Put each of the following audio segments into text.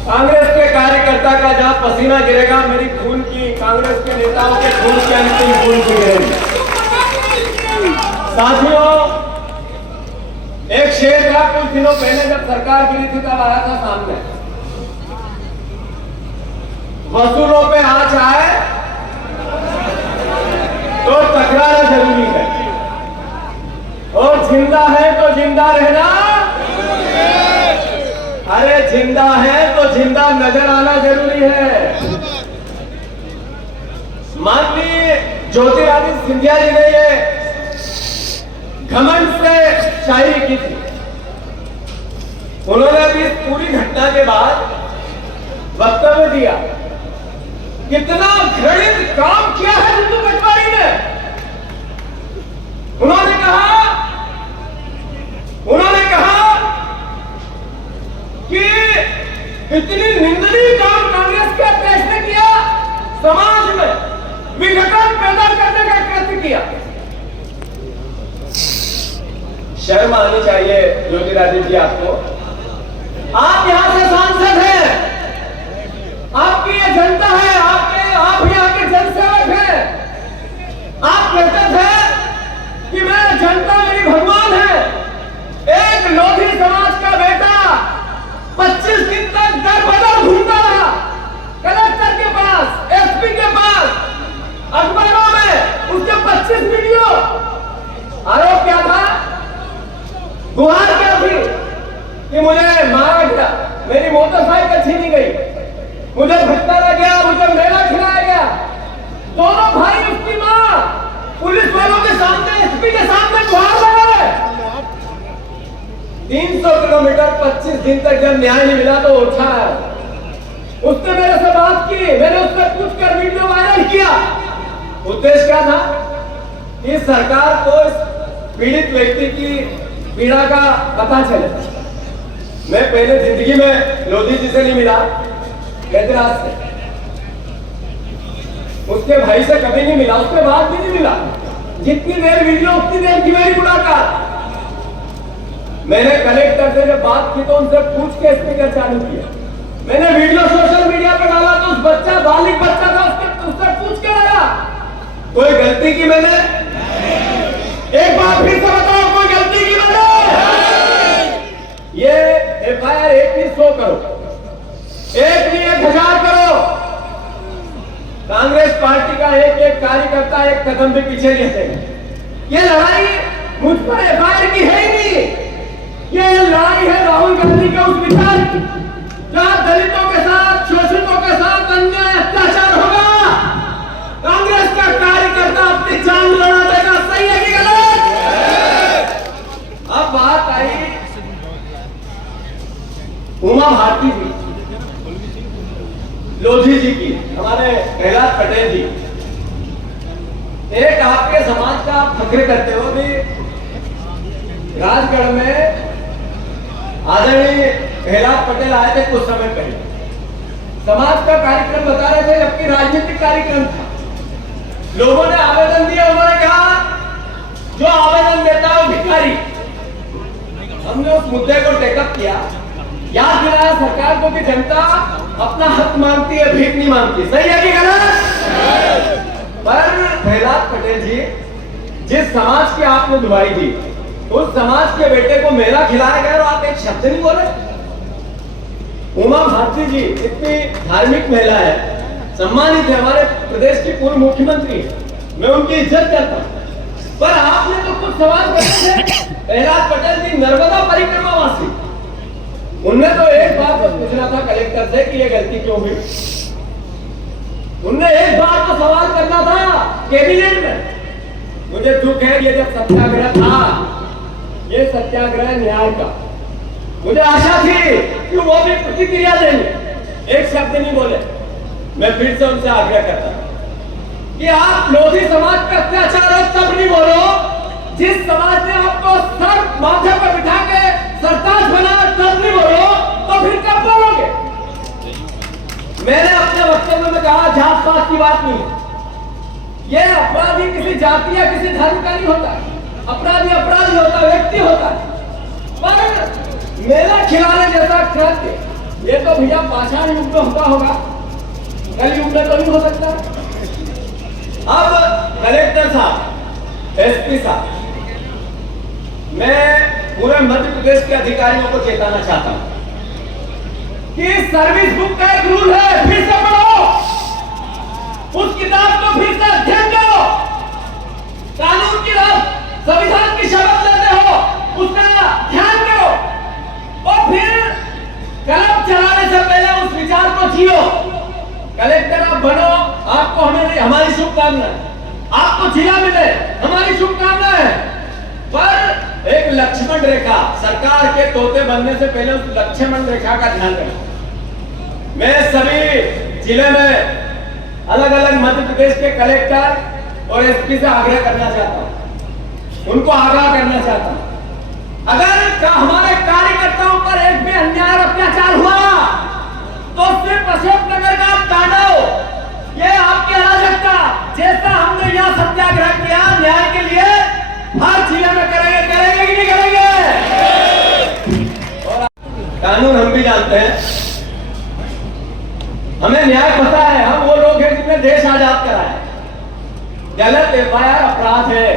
कांग्रेस के कार्यकर्ता का जहां पसीना गिरेगा, मेरी खून की, कांग्रेस के नेताओं के खून की अंतिम बूंद गिरेगी। साथियों, एक शेर था कुछ दिनों पहले जब सरकार गिरी थी, तब आया था सामने, वसूलों पे आंच आए तो टकराना जरूरी है, और जिंदा है तो जिंदा रहना, अरे जिंदा है तो जिंदा नजर आना जरूरी है। माननीय ज्योतिरादित्य सिंधिया जी ने ये घमंड से शायरी की थी। उन्होंने भी इस पूरी घटना के बाद वक्तव्य दिया, कितना घृणित काम किया है हिंदू पटवारी ने। उन्होंने कहा कि इतनी निंदनीय काम कांग्रेस के अध्यक्ष ने किया, समाज में विघटन पैदा करने का कृत्य किया। शर्म आनी चाहिए ज्योतिरादित्य जी आपको। आप यहां से सांसद हैं, आपकी ये जनता है, आप यहाँ के जनसेवक हैं। आप कहते थे कि मैं जनता मेरी भगवान है। एक लोधी समाज का बेटा 25 दिन तक दर बदर घूमता रहा, कलेक्टर के पास, एसपी के पास, अखबारों में उसके 25 वीडियो। आरोप क्या था, गुहार क्या थी कि मुझे मारा गया, मेरी मोटरसाइकिल छीनी गई, मुझे भटका गया, मुझे मेला खिलाया गया। दोनों भाई, उसकी मां पुलिस वालों के सामने, एसपी के सामने गुहार लगा रहे। 300 किलोमीटर 25 दिन तक जब न्याय नहीं मिला तो उठा है। उसने मेरे से बात की, मैंने उससे पूछकर वीडियो वायरल किया। उद्देश्य क्या था कि सरकार को इस पीड़ित व्यक्ति की पीड़ा का पता चले। मैं पहले जिंदगी में लोधी जी से नहीं मिला, गजराज से, उसके भाई से कभी नहीं मिला, उसके बाद भी नहीं मिला। जितनी देर वीडियो उतनी देर की मेरी मुलाकात। मैंने कलेक्टर से जब बात की तो उनसे पूछ के स्पीकर चालू किया। मैंने वीडियो सोशल मीडिया पर डाला तो उस बच्चा, बालिग बच्चा था, उससे पूछ के डाला। कोई गलती की मैंने? एक बार फिर से बताओ, कोई गलती की मैंने? ये FIR 1 नहीं 100 करो, 1 नहीं 1000 करो। कांग्रेस पार्टी का एक कार्यकर्ता एक कदम भी पीछे नहीं हटेगा। ये लड़ाई मुझ पर FIR की है ही नहीं। ये लड़ाई है राहुल गांधी के उस विचार की, जहां दलितों के साथ, शोषितों के साथ अन्याय अत्याचार होगा। कांग्रेस का कार्यकर्ता अपनी जान लड़ा देगा। सही है कि गलत? अब बात आई उमा भारती जी, लोधी जी की, हमारे प्रहलाद पटेल जी। एक आपके समाज का आप फक्र करते हो भी, राजगढ़ में आदरणीय प्रहलाद पटेल आए थे कुछ समय पहले, समाज का कार्यक्रम बता रहे थे, जबकि राजनीतिक कार्यक्रम था। लोगों ने आवेदन दिया, उन्होंने कहा जो आवेदन देता है वो भिखारी। हमने उस मुद्दे को टेकअप किया, याद दिलाया सरकार को कि जनता अपना हक मांगती है, भीख नहीं मांगती। सही है कि गलत? पर प्रहलाद पटेल जी, जिस समाज की आपने दुहाई दी, उस समाज के बेटे को मेला खिलाया गया और आप एक शब्द नहीं बोले। उमा भारती जी इतनी धार्मिक महिला है, सम्मानित है, हमारे प्रदेश की पूर्व मुख्यमंत्री है, मैं उनकी इज्जत करता हूं। पर आपने तो कुछ सवाल करे थे। प्रहलाद पटेल जी नर्मदा परिक्रमा वासी, उनने तो एक बात तो पूछना था कलेक्टर से कि ये गलती क्यों हुई। उनने एक बात तो सवाल करना था कैबिनेट में। मुझे दुख है, ये जब सत्याग्रह था, ये सत्याग्रह न्याय का, मुझे आशा थी कि वो भी प्रतिक्रिया देंगे। एक शब्द नहीं बोले। मैं फिर से उनसे आग्रह करता हूं कि आप लोधी समाज पर अत्याचार है तब नहीं बोलो, जिस समाज ने आपको सर माथे पर बिठा के सरताज बनाया तब नहीं बोलो, तो फिर कब बोलोगे? मैंने अपने वक्तव्य में कहा जात पात की बात नहीं है। यह अपराधी किसी जाति या किसी धर्म का नहीं होता। अपराधी अपराधी होता, व्यक्ति होता है। पर मेला खिलाने जैसा कृत्य ये तो भैया पाषाण युग में होता होगा, कल युग में तो नहीं हो सकता। अब कलेक्टर साहब, एसपी साहब, मैं पूरे मध्य प्रदेश के अधिकारियों को चेताना चाहता हूं कि सर्विस बुक का एक रूल है, फिर से पढ़ो, उस किताब को फिर से अध्ययन करो। कानून की राह, संविधान की शपथ लेते हो, उसका ध्यान करो और फिर कलम चलाने से पहले उस विचार को जियो। कलेक्टर आप बनो, आपको हमारी शुभकामनाएं, आपको जिला मिले हमारी शुभकामनाएं, पर एक लक्ष्मण रेखा, सरकार के तोते बनने से पहले उस लक्ष्मण रेखा का ध्यान रखें। मैं सभी जिले में अलग अलग मध्य प्रदेश के कलेक्टर और एसपी से आग्रह करना चाहता हूं, उनको आगाह करना चाहता हूं, अगर हमारे कार्यकर्ताओं पर एक भी अन्याय और अत्याचार हुआ तो सिर्फ अशोक नगर का तांडव, ये आपकी अराजकता, जैसा हमने यहाँ सत्याग्रह किया न्याय के लिए, हर जिले में करेंगे कि नहीं करेंगे। और कानून हम भी जानते हैं, हमें न्याय पता है, हम वो लोग हैं जिन्हें देश आजाद कराया। गलत एफआईआर अपराध है,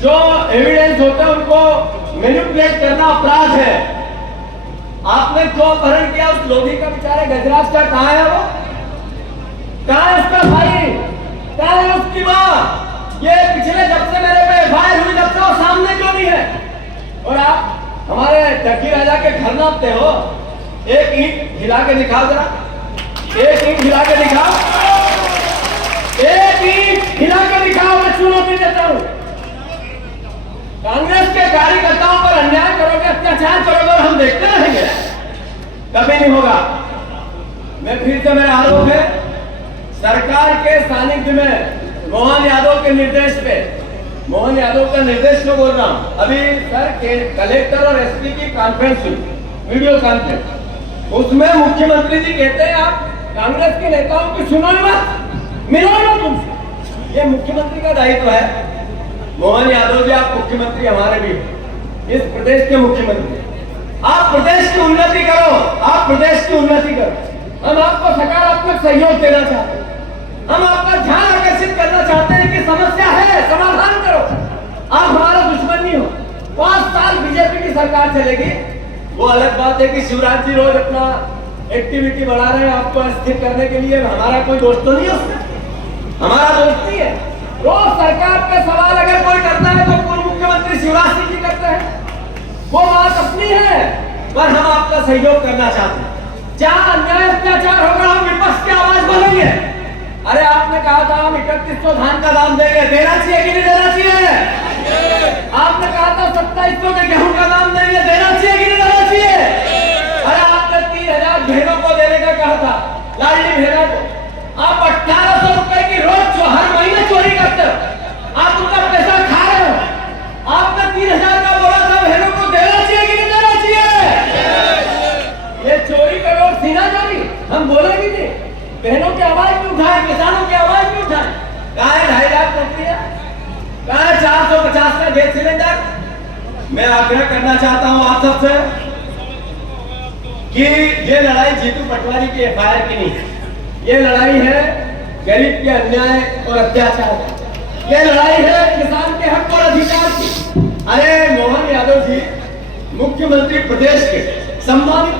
जो एविडेंस होते हैं उनको मैनिपुलेट करना अपराध है। आपने जो अपहरण किया उस लोधी का बेचारे गजराज का कहां है, वो कहां है उसका भाई, कहां है उसकी मां? ये पिछले जब से मेरे पे एफआईआर हुई तब से वो सामने क्यों नहीं है? और आप हमारे टर्की राजा के घर नापते हो। एक ईंट हिला के दिखाओ जरा, एक ईंट हिला के दिखाओ, एक ईंट हिला के दिखाओ, मैं चुनौती देता हूं। कांग्रेस के कार्यकर्ताओं पर अन्याय करोगे, अत्याचार करोगे और हम देखते रहेंगे, कभी नहीं होगा। मैं फिर से, मेरा आरोप है सरकार के सानिध्य में मोहन यादव के निर्देश पे, मोहन यादव का निर्देश क्यों बोल रहा हूं, अभी सर के कलेक्टर और एसपी की कॉन्फ्रेंस हुई, वीडियो कॉन्फ्रेंस, उसमें मुख्यमंत्री जी कहते हैं आप कांग्रेस के नेताओं की सुनो ही मत, मिलो ही मत तुमसे। ये मुख्यमंत्री का दायित्व है। मोहन यादव जी, आप मुख्यमंत्री हमारे भी हो, इस प्रदेश के मुख्यमंत्री, आप प्रदेश की उन्नति करो, आप प्रदेश की उन्नति करो। हम आपको सकारात्मक सहयोग देना चाहते हैं, हम आपका ध्यान आकर्षित करना चाहते हैं कि समस्या है, समाधान करो। आप हमारा दुश्मन नहीं हो। 5 साल बीजेपी की सरकार चलेगी, वो अलग बात है कि शिवराज जी रोज अपना एक्टिविटी बढ़ा रहे हैं आपको अस्थिर करने के लिए, हमारा कोई दोस्त तो नहीं है उसमें, हमारा दोस्त नहीं है। रोज सरकार पे सवाल अगर कोई करता है तो पूर्व मुख्यमंत्री शिवराज सिंह जी करते हैं, वो बात अपनी है, पर हम आपका सहयोग करना चाहते हैं। जहां अन्याय अत्याचार होगा हम विपक्ष की आवाज बोलेंगे। अरे आपने कहा था हम 3100 धान का दाम देंगे, देना चाहिए कि नहीं देना चाहिए? आपने कहा था 2700 के गेहूं का दाम देंगे, देना चाहिए कि नहीं देना चाहिए? अरे आपने 3000 बहनों को देने का कहा था, लाडली बहनों को, आप 1800 रुपए की रोज हर महीने चोरी करते हो, आप उनका पैसा खा रहे हो। आपने 3000 का बोला था, बहनों को देना चाहिए कि नहीं देना चाहिए? ये चोरी करो, सीना चोरी, हम बोलेंगे नहीं, बहनों की आवाज भी उठाए, किसानों की आवाज भी उठाए। कहा है 2.5 लाख नौकरियां, कहा है 450 का गैस सिलेंडर। मैं आग्रह करना चाहता हूं आप सबसे कि ये लड़ाई जीतू पटवारी की एफआईआर की नहीं है, ये लड़ाई है गरीब के अन्याय और अत्याचार, ये लड़ाई है किसान के हक और अधिकार की। अरे मोहन यादव जी मुख्यमंत्री प्रदेश के सम्मानित